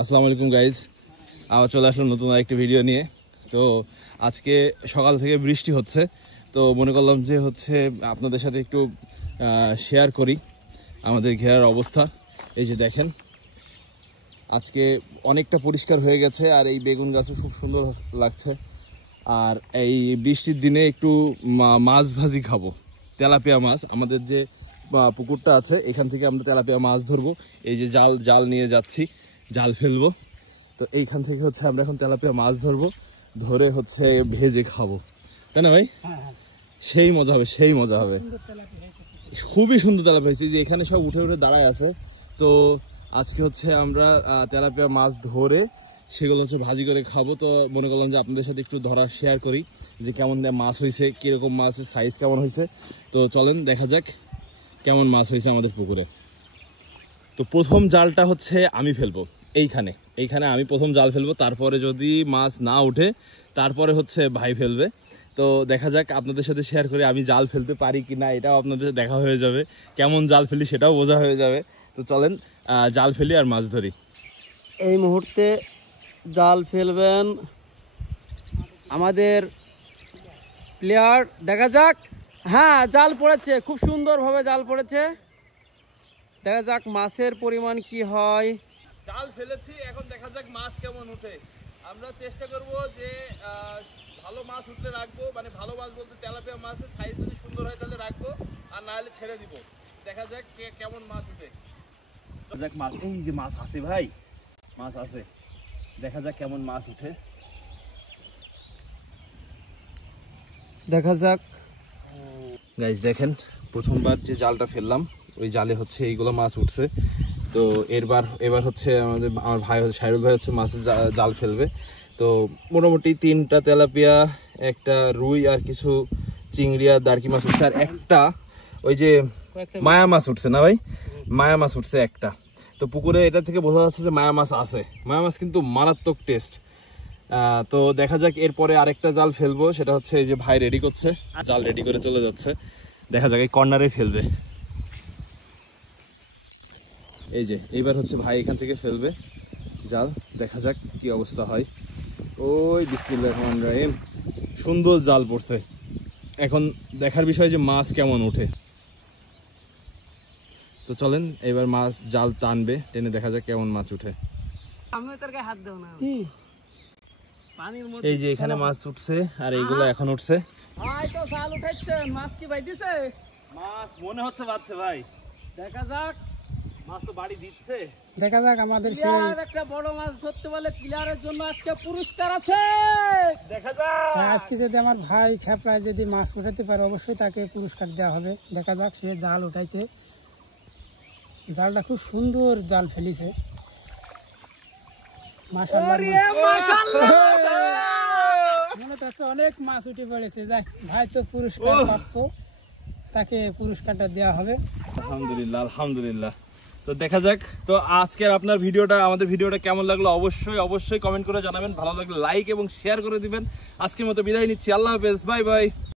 আসসালামু আলাইকুম গাইজ, আবার চলে আসলাম নতুন আরেকটি ভিডিও নিয়ে। তো আজকে সকাল থেকে বৃষ্টি হচ্ছে, তো মনে করলাম যে আপনাদের সাথে একটু শেয়ার করি আমাদের ঘেরার অবস্থা। এই যে দেখেন, আজকে অনেকটা পরিষ্কার হয়ে গেছে আর এই বেগুন গাছও খুব সুন্দর লাগছে। আর এই বৃষ্টির দিনে একটু মাছ ভাজি খাবো, তেলাপিয়া মাছ। আমাদের যে পুকুরটা আছে এখান থেকে আমরা তেলাপিয়া মাছ ধরবো। এই যে জাল নিয়ে যাচ্ছি, জাল ফেলবো। তো এইখান থেকে আমরা এখন তেলাপিয়া মাছ ধরবো, ধরে ভেজে খাবো, তাই না ভাই? সেই মজা হবে, সেই মজা হবে। খুবই সুন্দর তেলাপিয়া হয়েছে, যে এখানে সব উঠে উঠে দাঁড়ায় আছে। তো আজকে আমরা তেলাপিয়া মাছ ধরে সেগুলো ভাজি করে খাবো। তো মনে করলাম যে আপনাদের সাথে একটু ধরা শেয়ার করি, যে কেমন মাছ হয়েছে, কিরকম মাছের সাইজ কেমন হয়েছে। তো চলেন দেখা যাক কেমন মাছ হয়েছে আমাদের পুকুরে। তো প্রথম জালটা আমি ফেলবো এইখানে আমি প্রথম জাল ফেলবো। তারপরে যদি মাছ না উঠে তারপরে ভাই ফেলবে। তো দেখা যাক, আপনাদের সাথে শেয়ার করে আমি জাল ফেলতে পারি কি না এটাও আপনাদের দেখা হয়ে যাবে, কেমন জাল ফেলি সেটাও বোঝা হয়ে যাবে। তো চলেন জাল ফেলি আর মাছ ধরি। এই মুহূর্তে জাল ফেলবেন আমাদের প্লেয়ার, দেখা যাক। হ্যাঁ, জাল পড়েছে, খুব সুন্দরভাবে জাল পড়েছে। দেখা যাক মাছের পরিমাণ কি হয়। জাল ফেলেছি, এখন দেখা যাক মাছ কেমন ওঠে। আমরা চেষ্টা করব যে ভালো মাছ উঠলে রাখবো, মানে ভালো মাছ বলতে তেলাপিয়া মাছের সাইজ যদি সুন্দর হয় তাহলে রাখবো, আর না হলে ছেড়ে দিব। দেখা যাক কেমন মাছ উঠে। দেখ মাছ, এই যে মাছ আছে ভাই, মাছ আছে, দেখা যাক কেমন মাছ উঠে। দেখা যাক গাইস দেখেন, প্রথমবার যে জালটা ফেললাম ওই জালে এইগুলো মাছ উঠছে। তো এবার আমার ভাই শাইরুল ভাই মাছের জাল ফেলবে। তো মোটামুটি 3টা তেলাপিয়া, একটা রুই আর কিছু চিংড়ি আর দারকি মাছ উঠছে, আর একটা ওই যে মায়া মাছ উঠছে না ভাই, মায়া মাছ উঠছে একটা। তো পুকুরে এটা থেকে বোঝা যাচ্ছে যে মায়া মাছ আছে। মায়া মাছ কিন্তু মারাত্মক টেস্ট। তো দেখা যাক, এরপরে আরেকটা জাল ফেলবো, সেটা এই যে ভাই রেডি করছে, জাল রেডি করে চলে যাচ্ছে। দেখা যাক, এই কর্নারে ফেলবে। এই যে এইবার ভাই এখান থেকে ফেলবে জাল, দেখা যাক কি অবস্থা হয়। ওই বিসমিল্লাহির রহমানির রহিম, সুন্দর জাল পড়ছে। এখন দেখার বিষয় যে মাছ কেমন ওঠে। তো চলেন এবার মাছ জাল টানবে, টেনে দেখা যাক কেমন মাছ উঠে। এই যে এখানে মাছ উঠছে আর এইগুলো এখন উঠছে। মাছ কি বাইতেছে? মাছ মনে হচ্ছে বাড়ছে ভাই, দেখা যাক। মাছ তো বাড়ি দিচ্ছে, দেখা যাক। আমাদের একটা বড় মাছ ধরতে বলে প্লেয়ারের জন্য আজকে পুরস্কার আছে, দেখা যাক। আজকে যদি আমার ভাই খেপড়ায় যদি মাছ উঠাতে পারে অবশ্যই তাকে পুরস্কার দেওয়া হবে। দেখা যাক, সে জাল উঠাইছে, জালটা খুব সুন্দর জাল ফেলিছে। মনে হচ্ছে অনেক মাছ উঠে পড়েছে। যাই, ভাই তো পুরস্কার প্রাপ্য, তাকে পুরস্কারটা দেওয়া হবে। আলহামদুলিল্লাহ, আলহামদুলিল্লাহ। তো দেখা যাক। তো আজকের আমাদের ভিডিওটা কেমন লাগলো অবশ্যই কমেন্ট করে জানাবেন। ভালো লাগলে লাইক এবং শেয়ার করে দিবেন। আজকের মতো বিদায় নিচ্ছি, আল্লাহ হাফেজ, বাই বাই।